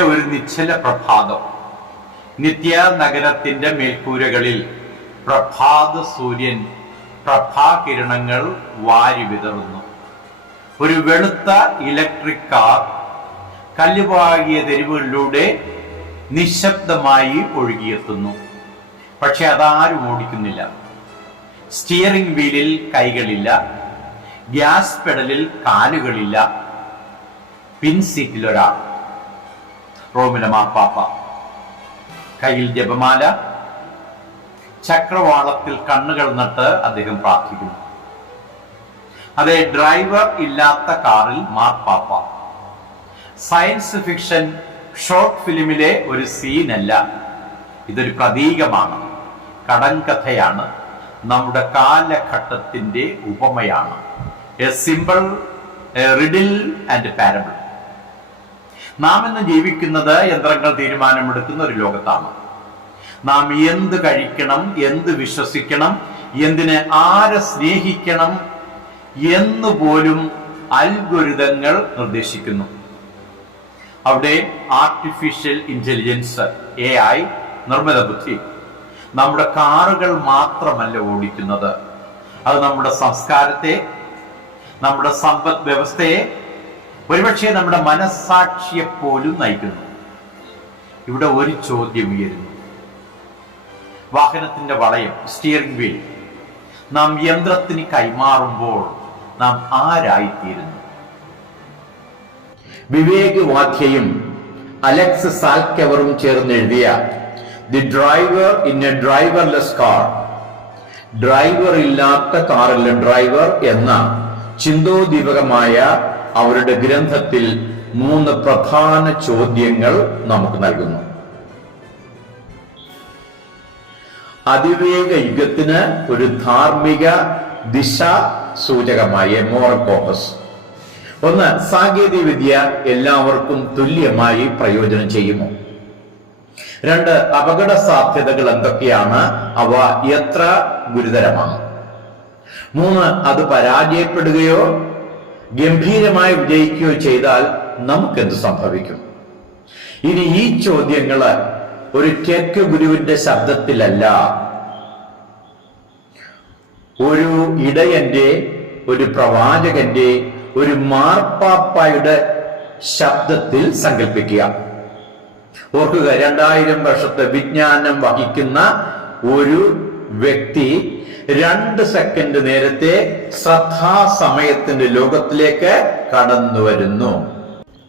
ഒരു നിശ്ചല പ്രഭാതം. നിത്യ നഗരത്തിന്റെ മേൽക്കൂരകളിൽ പ്രഭാത സൂര്യൻ പ്രഭാകിരണങ്ങൾ വാരി വിതറുന്നു. ഒരു വെളുത്ത ഇലക്ട്രിക് കാർ കല്ലുപാകിയ തെരുവുകളിലൂടെ നിശബ്ദമായി ഒഴുകിയെത്തുന്നു. പക്ഷെ അതാരും ഓടിക്കുന്നില്ല. സ്റ്റിയറിംഗ് വീലിൽ കൈകളില്ല. ഗ്യാസ് പെഡലിൽ കാലുകളില്ല. പിൻസീറ്റിൽ ഒരാൾ. റോമിലെ മാപ്പാപ്പ കയ്യിൽ ജപമാല. ചക്രവാളത്തിൽ കണ്ണുകൾ നട്ട് അദ്ദേഹം പ്രാർത്ഥിക്കുന്നു. അതെ ഡ്രൈവർ ഇല്ലാത്ത കാറിൽ മാർപ്പാപ്പ സയൻസ് ഫിക്ഷൻ ഷോർട്ട് ഫിലിമിലെ ഒരു സീനല്ല ഇതൊരു പ്രതീകമാണ്. കടങ്കഥയാണ്. നമ്മുടെ കാലഘട്ടത്തിന്റെ ഉപമയാണ്. A simple riddle and parable നാം ഇന്ന് ജീവിക്കുന്നത് യന്ത്രങ്ങൾ തീരുമാനമെടുക്കുന്ന ഒരു ലോകത്താണ്. നാം എന്ത് കഴിക്കണം എന്ത് വിശ്വസിക്കണം എന്തിനെ ആരെ സ്നേഹിക്കണം എന്ന് പോലും അൽഗുരിതങ്ങൾ നിർദ്ദേശിക്കുന്നു. അവിടെ ആർട്ടിഫിഷ്യൽ ഇന്റലിജൻസ് എ ഐ നിർമ്മിത ബുദ്ധി. നമ്മുടെ കാറുകൾ മാത്രമല്ല ഓടിക്കുന്നത്. അത് നമ്മുടെ സംസ്കാരത്തെ നമ്മുടെ സമ്പദ് വ്യവസ്ഥയെ ഒരുപക്ഷെ നമ്മുടെ മനസ്സാക്ഷിയെ പോലും നയിക്കുന്നു. ഇവിടെ ഒരു ചോദ്യം ഉയരുന്നു. വാഹനത്തിന്റെ വളയം സ്റ്റിയറിംഗ് വീൽ നാം യന്ത്രത്തിന് കൈമാറുമ്പോൾ നാം ആരായിത്തീരുന്നു? വിവേക് വാധ്യയും അലക്സ് സാൽക്കവറും ചേർന്ന് എഴുതിയ the driver in a driverless car driver ഇല്ലാത്ത കാറിലെ ഡ്രൈവർ എന്ന ചിന്തോദീപകമായ അവരുടെ ഗ്രന്ഥത്തിൽ മൂന്ന് പ്രധാന ചോദ്യങ്ങൾ നമുക്ക് നൽകുന്നു. അതിവേഗ യുഗത്തിന് ഒരു ധാർമ്മിക ദിശ സൂചകമായ മോറൽ ഒന്ന് സാങ്കേതിക വിദ്യ എല്ലാവർക്കും തുല്യമായി പ്രയോജനം ചെയ്യുമോ രണ്ട് അപകട സാധ്യതകൾ എന്തൊക്കെയാണ്? അവ എത്ര ഗുരുതരമാണ്? മൂന്ന് അത് പരാജയപ്പെടുകയോ ഗംഭീരമായി വിജയിക്കുകയോ ചെയ്താൽ നമുക്കെന്ത് സംഭവിക്കും? ഇനി ഈ ചോദ്യങ്ങൾ ഒരു കേക്ക് ഗുരുവിന്റെ ശബ്ദത്തിലല്ല. ഒരു ഇടയന്റെ ഒരു പ്രവാചകന്റെ ഒരു മാർപ്പാപ്പായുടെ ശബ്ദത്തിൽ സങ്കല്പിക്കുക ഓർക്കുക രണ്ടായിരം വർഷത്തെ വിജ്ഞാനം വഹിക്കുന്ന ഒരു വ്യക്തി രണ്ട് സെക്കൻഡ് നേരത്തെ ശ്രദ്ധാസമയത്തിന്റെ ലോകത്തിലേക്ക് കടന്നു വരുന്നു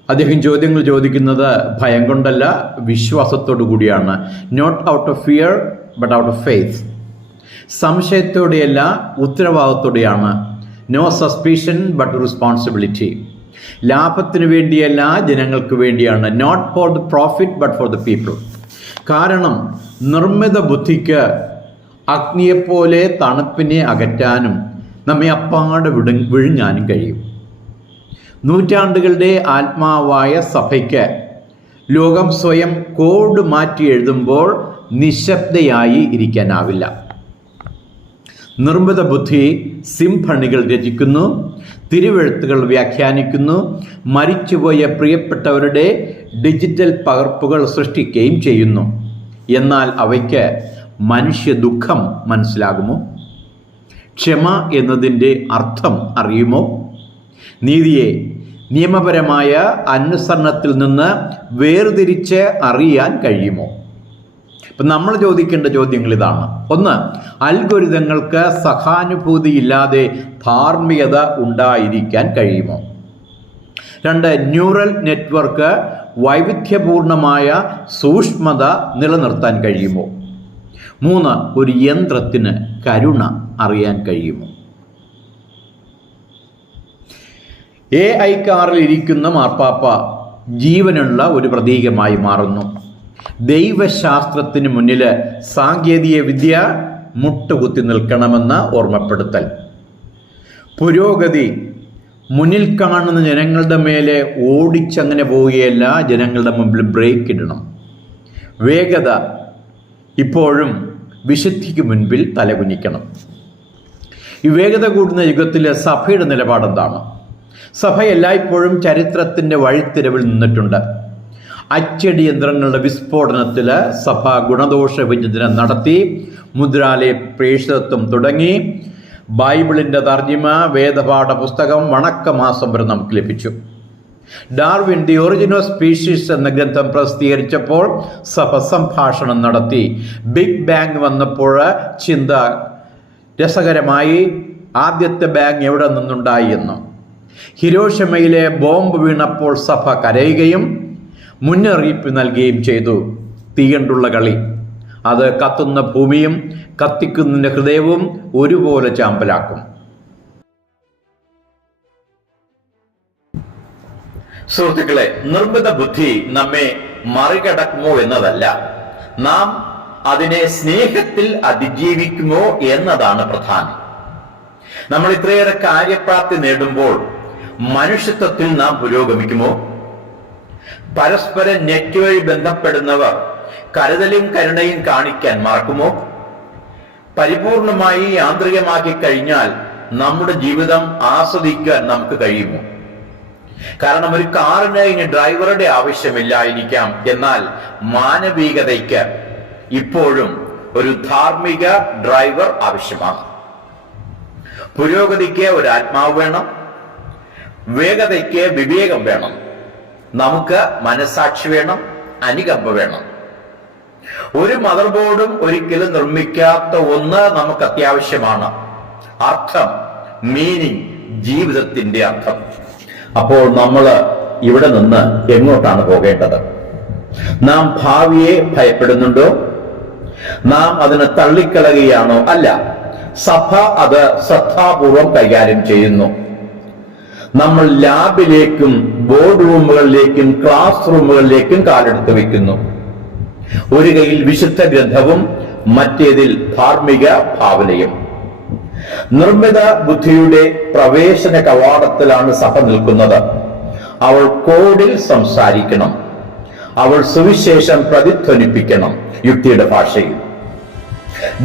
അദ്ദേഹം ചോദ്യങ്ങൾ ചോദിക്കുന്നത് ഭയം കൊണ്ടല്ല വിശ്വാസത്തോടു കൂടിയാണ്. Not out of fear but out of faith സംശയത്തോടെയല്ല ഉത്തരവാദിത്തോടെയാണ് നോ സസ്പീഷൻ ബട്ട് റെസ്പോൺസിബിലിറ്റി ലാഭത്തിന് വേണ്ടിയല്ല ജനങ്ങൾക്ക് വേണ്ടിയാണ്. Not for the profit but for the people കാരണം നിർമ്മിത ബുദ്ധിക്ക് അഗ്നിയെപ്പോലെ തണുപ്പിനെ അകറ്റാനും നമ്മെ അപ്പാടെ വിടു വിഴുങ്ങാനും കഴിയും. നൂറ്റാണ്ടുകളുടെ ആത്മാവായ സഭയ്ക്ക് ലോകം സ്വയം കോഡ് മാറ്റി എഴുതുമ്പോൾ നിശബ്ദയായി ഇരിക്കാനാവില്ല. നിർമ്മിത ബുദ്ധി സിംഫണികൾ രചിക്കുന്നു തിരുവെഴുത്തുകൾ വ്യാഖ്യാനിക്കുന്നു മരിച്ചുപോയ പ്രിയപ്പെട്ടവരുടെ ഡിജിറ്റൽ പകർപ്പുകൾ സൃഷ്ടിക്കുകയും ചെയ്യുന്നു. എന്നാൽ അവയ്ക്ക് മനുഷ്യ ദുഃഖം മനസ്സിലാകുമോ? ക്ഷമ എന്നതിന്റെ അർത്ഥം അറിയുമോ? നീതിയെ നിയമപരമായ അനുസരണത്തിൽ നിന്ന് വേർതിരിച്ച് അറിയാൻ കഴിയുമോ? ഇപ്പം നമ്മൾ ചോദിക്കേണ്ട ചോദ്യങ്ങൾ ഇതാണ്. ഒന്ന് അൽഗുരിതങ്ങൾക്ക് സഹാനുഭൂതിയില്ലാതെ ധാർമ്മികത ഉണ്ടായിരിക്കാൻ കഴിയുമോ? രണ്ട് ന്യൂറൽ നെറ്റ്വർക്ക് വൈവിധ്യപൂർണമായ സൂക്ഷ്മത നിലനിർത്താൻ കഴിയുമോ? മൂന്ന് ഒരു യന്ത്രത്തിന് കരുണ അറിയാൻ കഴിയുമോ? എ ഐ കാറിൽ ഇരിക്കുന്ന മാർപ്പാപ്പ ജീവനുള്ള ഒരു പ്രതീകമായി മാറുന്നു. ദൈവശാസ്ത്രത്തിന് മുന്നിൽ സാങ്കേതിക വിദ്യ മുട്ടുകുത്തി നിൽക്കണമെന്ന ഓർമ്മപ്പെടുത്തൽ. പുരോഗതി. മുന്നിൽ കാണുന്ന ജനങ്ങളുടെ മേലെ ഓടിച്ചങ്ങനെ പോവുകയല്ല ജനങ്ങളുടെ മുമ്പിൽ ബ്രേക്ക് ഇടണം. വേഗത. ഇപ്പോഴും വിശുദ്ധിക്ക് മുൻപിൽ തലകുനിക്കണം. ഈ വേഗത കൂടുന്ന യുഗത്തിലെ സഭയുടെ നിലപാടെന്താണ്? സഭ എല്ലായ്പ്പോഴും ചരിത്രത്തിന്റെ വഴിത്തിരവിൽ നിന്നിട്ടുണ്ട്. അച്ചടി യന്ത്രങ്ങളുടെ വിസ്ഫോടനത്തിൽ സഭ ഗുണദോഷ വിചിന്തനം നടത്തി മുദ്രാലയ പ്രേക്ഷിതത്വം തുടങ്ങി ബൈബിളിന്റെ തർജിമ വേദപാഠ പുസ്തകം വണക്കമാസം വരെ നമുക്ക് ലഭിച്ചു. Darwin the origin of species എന്ന ഗ്രന്ഥം പ്രസിദ്ധീകരിച്ചപ്പോൾ സഭ സംഭാഷണം നടത്തി. ബിഗ് ബാങ് വന്നപ്പോൾ ചിന്ത രസകരമായി ആദ്യത്തെ ബാങ് എവിടെ നിന്നുണ്ടായി എന്നും. ഹിരോഷമയിലെ ബോംബ് വീണപ്പോൾ സഭ കരയുകയും മുന്നറിയിപ്പ് നൽകുകയും ചെയ്തു. തീയണ്ടുള്ള കളി. അത് കത്തുന്ന ഭൂമിയും കത്തിക്കുന്നതിന്റെ ഹൃദയവും ഒരുപോലെ ചാമ്പലാക്കും. സുഹൃത്തുക്കളെ നിർമ്മിത ബുദ്ധി നമ്മെ മറികടക്കുമോ എന്നതല്ല. നാം അതിനെ സ്നേഹത്തിൽ അതിജീവിക്കുമോ എന്നതാണ് പ്രധാനം. നമ്മൾ ഇത്രയേറെ കാര്യപ്രാപ്തി നേടുമ്പോൾ മനുഷ്യത്വത്തിൽ നാം പുരോഗമിക്കുമോ? പരസ്പരം നെറ്റ് വഴി ബന്ധപ്പെടുന്നവർ കരുതലും കരുണയും കാണിക്കാൻ മറക്കുമോ? പരിപൂർണമായി യാന്ത്രികമാക്കി കഴിഞ്ഞാൽ നമ്മുടെ ജീവിതം ആസ്വദിക്കാൻ നമുക്ക് കഴിയുമോ? കാരണം ഒരു കാറിന് ഇനി ഡ്രൈവറുടെ ആവശ്യമില്ലായിരിക്കാം. എന്നാൽ മാനവികതയ്ക്ക് ഇപ്പോഴും ഒരു ധാർമ്മിക ഡ്രൈവർ ആവശ്യമാണ്. പുരോഗതിക്ക് ഒരു ആത്മാവ് വേണം. വേഗതയ്ക്ക് വിവേകം വേണം. നമുക്ക് മനസാക്ഷി വേണം അനുകമ്പ വേണം. ഒരു മദർ ബോർഡും ഒരിക്കലും നിർമ്മിക്കാത്ത ഒന്ന് നമുക്ക് അത്യാവശ്യമാണ്. അർത്ഥം മീനിങ് ജീവിതത്തിന്റെ അർത്ഥം. അപ്പോൾ നമ്മൾ ഇവിടെ നിന്ന് എങ്ങോട്ടാണ് പോകേണ്ടത്? നാം ഭാവിയെ ഭയപ്പെടുന്നുണ്ടോ? നാം അതിനെ തള്ളിക്കളയുകയാണോ? അല്ല. സഭ അത് ശ്രദ്ധാപൂർവം കൈകാര്യം ചെയ്യുന്നു. നമ്മൾ ലാബിലേക്കും ബോർഡ് റൂമുകളിലേക്കും ക്ലാസ് റൂമുകളിലേക്കും കാലെടുത്ത് വെക്കുന്നു. ഒരു കയ്യിൽ വിശുദ്ധ ഗ്രന്ഥവും മറ്റേതിൽ ധാർമ്മിക ഭാവനയും. നിർമ്മിത ബുദ്ധിയുടെ പ്രവേശന കവാടത്തിലാണ് സഭ നിൽക്കുന്നത്. അവൾ കോഡിൽ സംസാരിക്കണം. അവൾ സുവിശേഷം പ്രതിധ്വനിപ്പിക്കണം യുക്തിയുടെ ഭാഷയിൽ.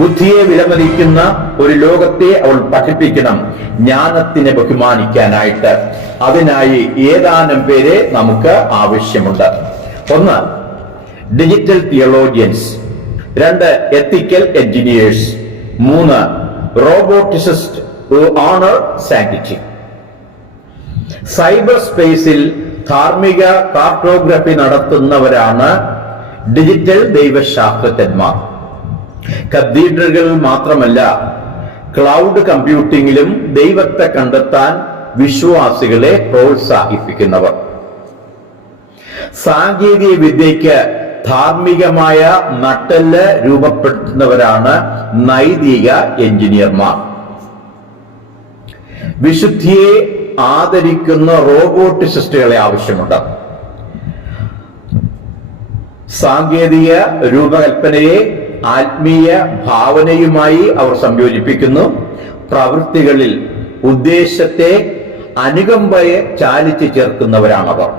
ബുദ്ധിയെ വിലമതിക്കുന്ന ഒരു ലോകത്തെ അവൾ പഠിപ്പിക്കണം ജ്ഞാനത്തിനെ ബഹുമാനിക്കാനായിട്ട്. അതിനായി ഏതാനും പേരെ നമുക്ക് ആവശ്യമുണ്ട്. ഒന്ന് ഡിജിറ്റൽ തിയോളോജിയൻസ് രണ്ട് എത്തിക്കൽ എഞ്ചിനീയേഴ്സ് മൂന്ന് റോബോട്ടിസിസ്റ്റ് ഓണർ സാങ്കിറ്റി സൈബർ സ്പേസിൽ ധാർമ്മിക കാർട്ടോഗ്രഫി നടത്തുന്നവരാണ് ഡിജിറ്റൽ ദൈവശാസ്ത്രജ്ഞന്മാർ. കത്തീഡ്രലുകൾ മാത്രമല്ല ക്ലൗഡ് കമ്പ്യൂട്ടിംഗിലും ദൈവത്തെ കണ്ടെത്താൻ വിശ്വാസികളെ പ്രോത്സാഹിപ്പിക്കുന്നവർ. സാങ്കേതിക വിദ്യയ്ക്ക് ധാർമ്മികമായ നട്ടൽ രൂപപ്പെടുത്തുന്നവരാണ് നൈതിക എഞ്ചിനീയർമാർ. വിശുദ്ധിയെ ആദരിക്കുന്ന റോബോട്ടിസിസ്റ്റുകളെ ആവശ്യമുണ്ട്. സാങ്കേതിക രൂപകൽപ്പനയെ ആത്മീയ ഭാവനയുമായി അവർ സംയോജിപ്പിക്കുന്നു. പ്രവൃത്തികളിൽ ഉദ്ദേശത്തെ അനുകമ്പയെ ചാലിച്ചു ചേർക്കുന്നവരാണവർ.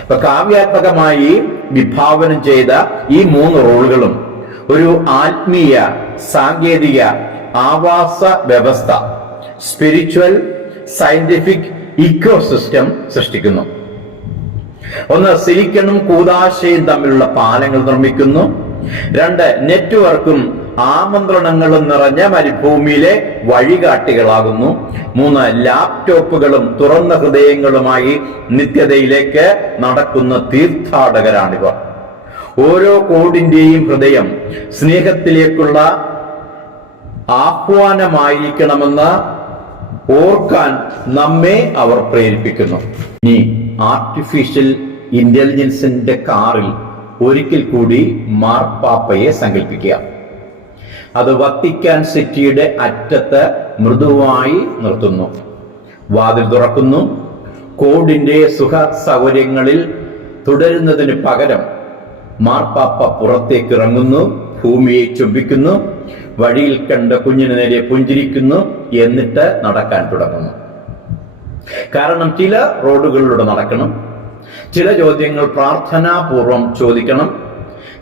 അപ്പൊ കാവ്യാത്മകമായി വിഭാവനം ചെയ്ത ഈ മൂന്ന് റോളുകളും ഒരു ആത്മീയ സാങ്കേതിക ആവാസ വ്യവസ്ഥ സ്പിരിച്വൽ സയന്റിഫിക് ഇക്കോ സിസ്റ്റം സൃഷ്ടിക്കുന്നു. ഒന്ന് സിലിക്കണും കൂതാശയും തമ്മിലുള്ള പാലങ്ങൾ നിർമ്മിക്കുന്നു. രണ്ട് നെറ്റ്വർക്കും ആമന്ത്രണങ്ങളും നിറഞ്ഞ മരുഭൂമിയിലെ വഴികാട്ടികളാകുന്നു. മൂന്ന് ലാപ്ടോപ്പുകളും തുറന്ന ഹൃദയങ്ങളുമായി നിത്യതയിലേക്ക് നടക്കുന്ന തീർത്ഥാടകരാണിവർ. ഓരോ കോടിന്റെയും ഹൃദയം സ്നേഹത്തിലേക്കുള്ള ആഹ്വാനമായിരിക്കണമെന്ന് ഓർക്കാൻ നമ്മെ അവർ പ്രേരിപ്പിക്കുന്നു. ഇനി ആർട്ടിഫിഷ്യൽ ഇന്റലിജൻസിന്റെ കാറിൽ ഒരിക്കൽ കൂടി മാർപ്പാപ്പയെ സങ്കല്പിക്കുക. അത് വത്തിക്കാൻ സിറ്റിയുടെ അറ്റത്ത് മൃദുവായി നിർത്തുന്നു. വാതിൽ തുറക്കുന്നു. കോഡിന്റെ സുഖ സൗകര്യങ്ങളിൽ തുടരുന്നതിന് പകരം മാർപ്പാപ്പ പുറത്തേക്ക് ഇറങ്ങുന്നു. ഭൂമിയെ ചുംബിക്കുന്നു. വഴിയിൽ കണ്ട കുഞ്ഞിന് നേരെ പുഞ്ചിരിക്കുന്നു. എന്നിട്ട് നടക്കാൻ തുടങ്ങുന്നു. കാരണം ചില റോഡുകളിലൂടെ നടക്കണം. ചില ചോദ്യങ്ങൾ പ്രാർത്ഥനാപൂർവം ചോദിക്കണം.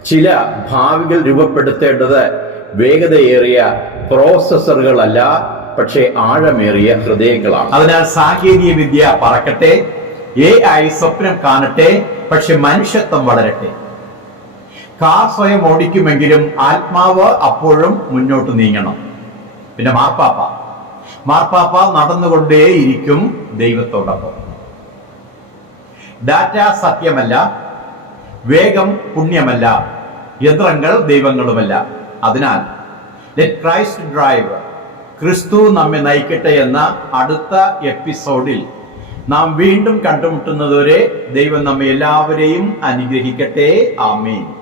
ചില ഭാവികൾ രൂപപ്പെടുത്തേണ്ടത് വേഗതയേറിയ പ്രോസസ്സറുകളല്ല പക്ഷേ ആഴമേറിയ ഹൃദയങ്ങളാണ്. അതിനാൽ സാങ്കേതിക വിദ്യ പറക്കട്ടെ എ ഐ സ്വപ്നം കാണട്ടെ പക്ഷെ മനുഷ്യത്വം വളരട്ടെ. കാർ സ്വയം ഓടിക്കുമെങ്കിലും ആത്മാവ് അപ്പോഴും മുന്നോട്ട് നീങ്ങണം. പിന്നെ മാർപ്പാപ്പ. മാർപ്പാപ്പ നടന്നുകൊണ്ടേയിരിക്കും ദൈവത്തോടൊപ്പം. ഡാറ്റ സത്യമല്ല വേഗം പുണ്യമല്ല യന്ത്രങ്ങൾ ദൈവങ്ങളുമല്ല. അതിനാൽ ക്രൈസ്റ്റ് ഡ്രൈവ് ക്രിസ്തു നമ്മെ നയിക്കട്ടെ എന്ന അടുത്ത എപ്പിസോഡിൽ നാം വീണ്ടും കണ്ടുമുട്ടുന്നതുവരെ ദൈവം നമ്മെ എല്ലാവരെയും അനുഗ്രഹിക്കട്ടെ. ആമേൻ.